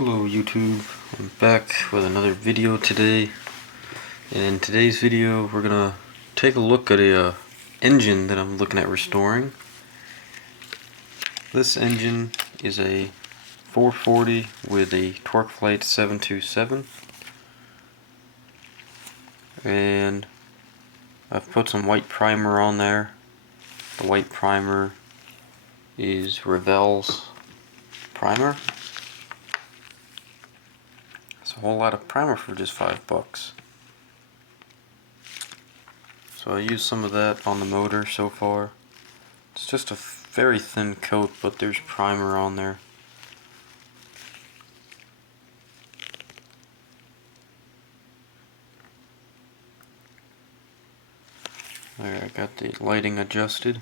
Hello YouTube, I'm back with another video today, and in today's video we're gonna take a look at a engine that I'm looking at restoring. This engine is a 440 with a torque flight 727, and I've put some white primer on there. The white primer is Revell's primer. It's a whole lot of primer for just $5. So I used some of that on the motor so far. It's just a very thin coat, but there's primer on there. There, I got the lighting adjusted.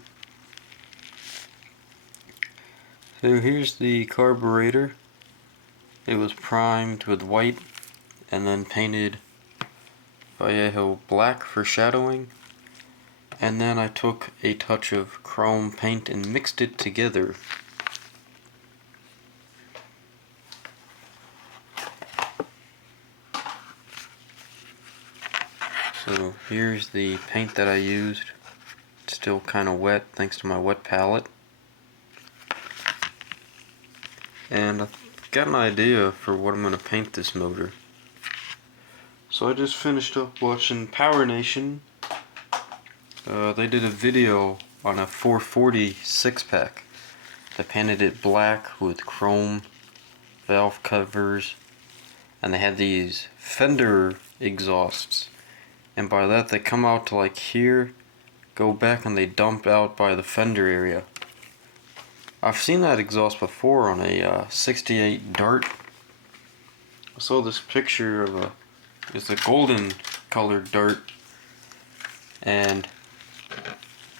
So here's the carburetor. It was primed with white and then painted Vallejo black for shadowing, and then I took a touch of chrome paint and mixed it together. So here's the paint that I used. It's still kind of wet thanks to my wet palette. And I've got an idea for what I'm going to paint this motor. So I just finished up watching Power Nation. They did a video on a 440 6-pack. They painted it black with chrome valve covers, and they had these fender exhausts. And by that they come out to like here, go back, and they dump out by the fender area. I've seen that exhaust before on a 68 Dart. I saw this picture of it's a golden colored Dart, and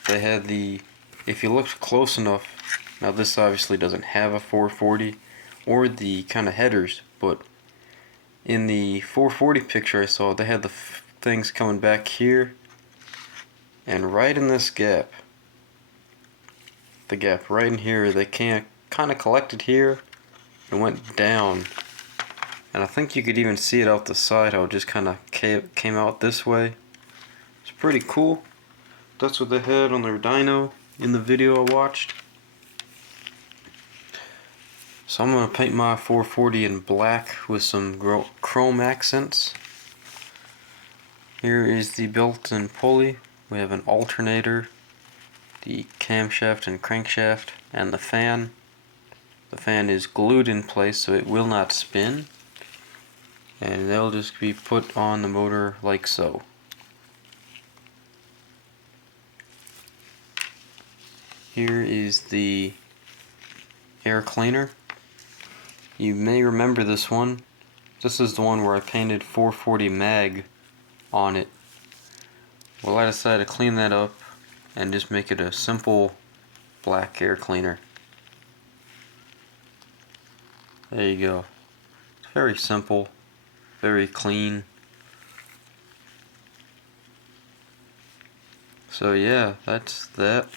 they had the, if you look close enough, now this obviously doesn't have a 440 or the kind of headers, but in the 440 picture I saw, they had the things coming back here and right in this gap. The gap right in here, they kind of collected here and went down, and I think you could even see it out the side how it just kind of came out this way. It's pretty cool. That's what they had on their dyno in the video I watched. So I'm going to paint my 440 in black with some chrome accents. Here is the built-in pulley. We have an alternator, the camshaft and crankshaft, and the fan. The fan is glued in place so it will not spin, and they'll just be put on the motor like so. Here is the air cleaner. You may remember this one. This is the one where I painted 440 mag on it. Well, I decided to clean that up and just make it a simple black air cleaner. There you go. It's very simple, very clean. So yeah, that's that.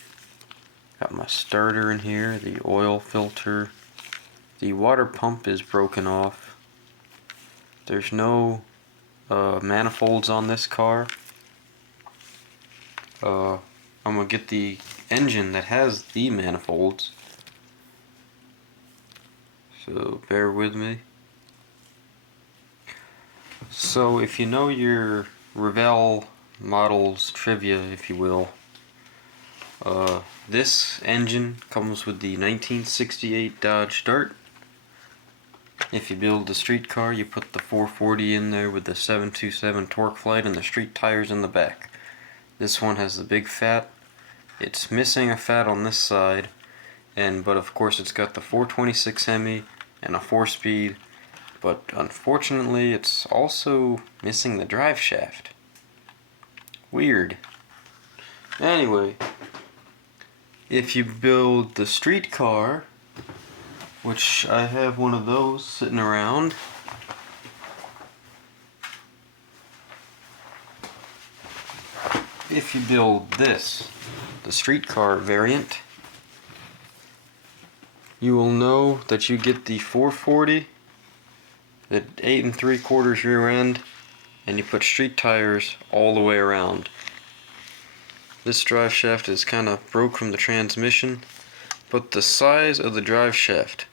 Got my starter in here, the oil filter. The water pump is broken off. There's no manifolds on this car. I'm gonna get the engine that has the manifolds, so bear with me. So if you know your Revell models trivia, if you will, this engine comes with the 1968 Dodge Dart. If you build the street car, you put the 440 in there with the 727 torque flight and the street tires in the back. This one has the big fat. It's missing a fat on this side, but of course it's got the 426 Hemi and a 4-speed, but unfortunately it's also missing the drive shaft. Weird. Anyway, if you build the street car, which I have one of those sitting around, if you build this, the streetcar variant, you will know that you get the 440 the 8 3/4 rear end, and you put street tires all the way around. This drive shaft is kind of broke from the transmission, but the size of the drive shaft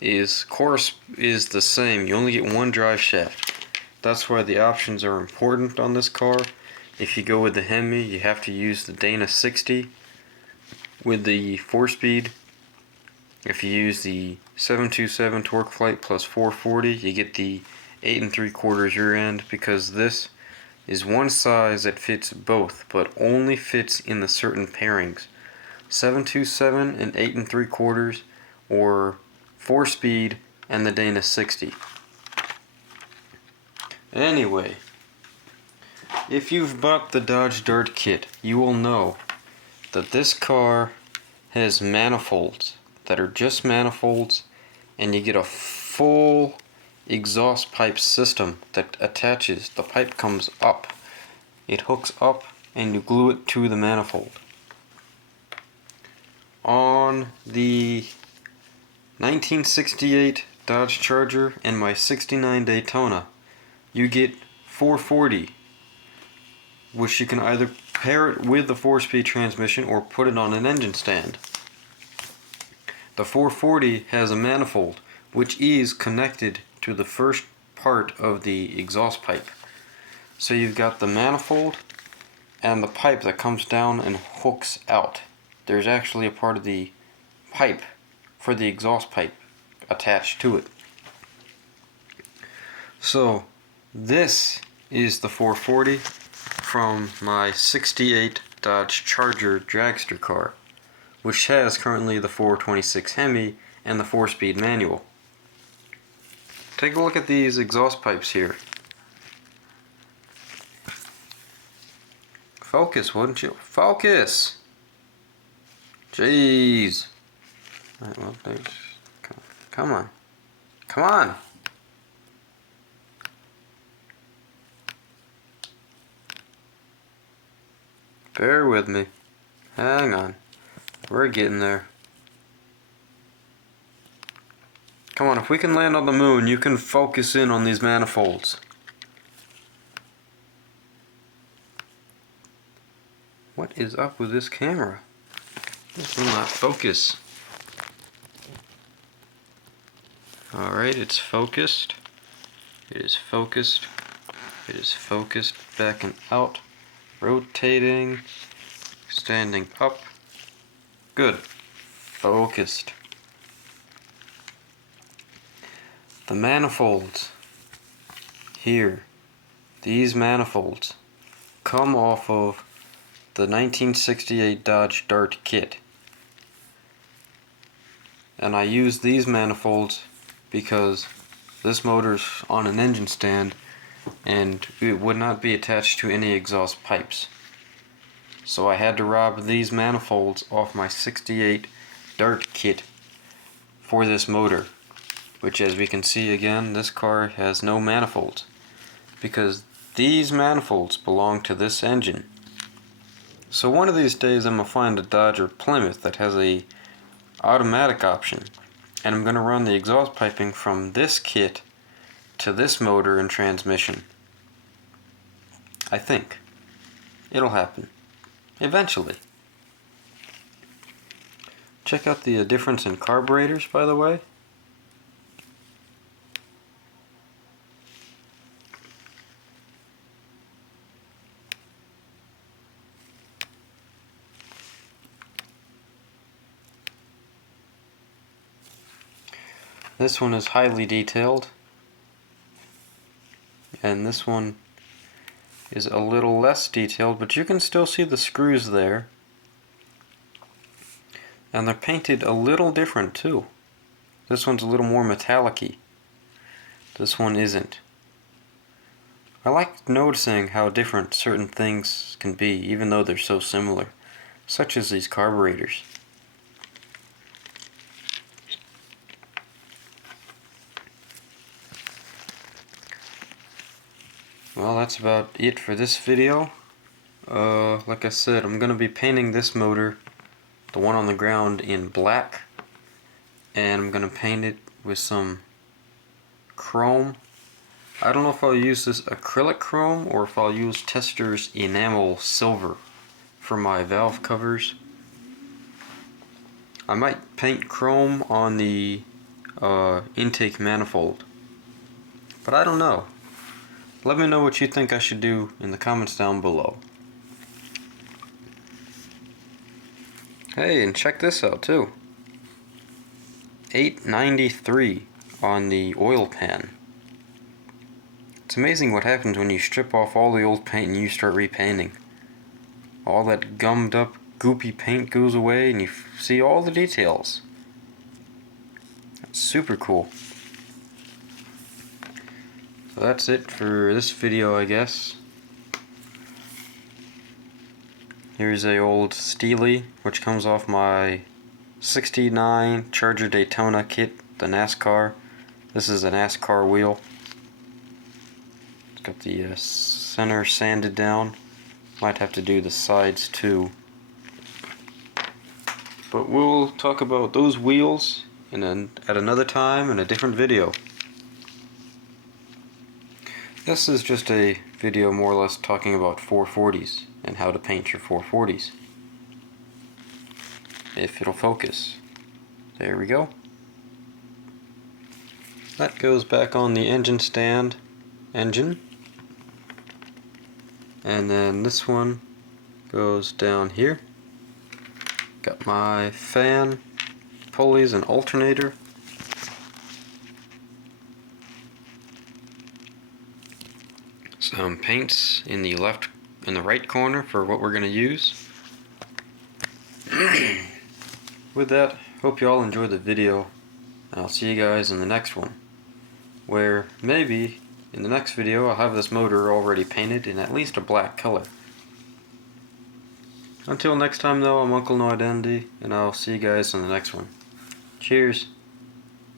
is the same. You only get one drive shaft. That's why the options are important on this car. If you go with the Hemi, you have to use the Dana 60 with the 4-speed. If you use the 727 torque flight plus 440, you get the 8 3/4 rear end, because this is one size that fits both, but only fits in the certain pairings. 727 and 8 3/4, or 4-speed and the Dana 60. Anyway, if you've bought the Dodge Dart kit, you will know that this car has manifolds that are just manifolds, and you get a full exhaust pipe system that attaches. The pipe comes up, it hooks up, and you glue it to the manifold. On the 1968 Dodge Charger and my 69 Daytona, you get 440, which you can either pair it with the 4-speed transmission or put it on an engine stand. The 440 has a manifold which is connected to the first part of the exhaust pipe. So you've got the manifold and the pipe that comes down and hooks out. There's actually a part of the pipe for the exhaust pipe attached to it. So this is the 440 from my 68 Dodge Charger dragster car, which has currently the 426 Hemi and the 4-speed manual. Take a look at these exhaust pipes here. Focus, wouldn't you? Focus! Jeez. Alright, well, there's... Come on. Come on! Bear with me. Hang on. We're getting there. Come on, if we can land on the moon, you can focus in on these manifolds. What is up with this camera? This will not focus. Alright, it's focused. It is focused. It is focused. Backing out. Rotating. Standing up. Good. Focused. The manifolds here, these manifolds, come off of the 1968 Dodge Dart kit. And I use these manifolds because this motor's on an engine stand and it would not be attached to any exhaust pipes. So I had to rob these manifolds off my 68 Dart kit for this motor, which, as we can see again, this car has no manifolds because these manifolds belong to this engine. So one of these days I'm going to find a Dodge or Plymouth that has a automatic option, and I'm going to run the exhaust piping from this kit to this motor and transmission. I think it'll happen eventually. Check out the difference in carburetors, by the way. This one is highly detailed, and this one is a little less detailed, but you can still see the screws there. And they're painted a little different too. This one's a little more metallic-y. This one isn't. I like noticing how different certain things can be, even though they're so similar, such as these carburetors. Well, that's about it for this video. Like I said, I'm going to be painting this motor, the one on the ground, in black, and I'm going to paint it with some chrome. I don't know if I'll use this acrylic chrome or if I'll use Tester's enamel silver for my valve covers. I might paint chrome on the intake manifold, but I don't know. Let me know what you think I should do in the comments down below. Hey, and check this out too. $8.93 on the oil pan. It's amazing what happens when you strip off all the old paint and you start repainting. All that gummed up, goopy paint goes away and you see all the details. That's super cool. So that's it for this video, I guess. Here's a old Steely, which comes off my 69 Charger Daytona kit, the NASCAR. This is a NASCAR wheel. It's got the center sanded down. Might have to do the sides too. But we'll talk about those wheels at another time in a different video. This is just a video more or less talking about 440s and how to paint your 440s. If it'll focus. There we go. That goes back on the engine stand. And then this one goes down here. Got my fan, pulleys, and alternator. Some paints in the right corner for what we're going to use. With that, hope you all enjoyed the video, and I'll see you guys in the next one, where maybe in the next video I'll have this motor already painted in at least a black color. Until next time though, I'm Uncle No Identity, and I'll see you guys in the next one. Cheers!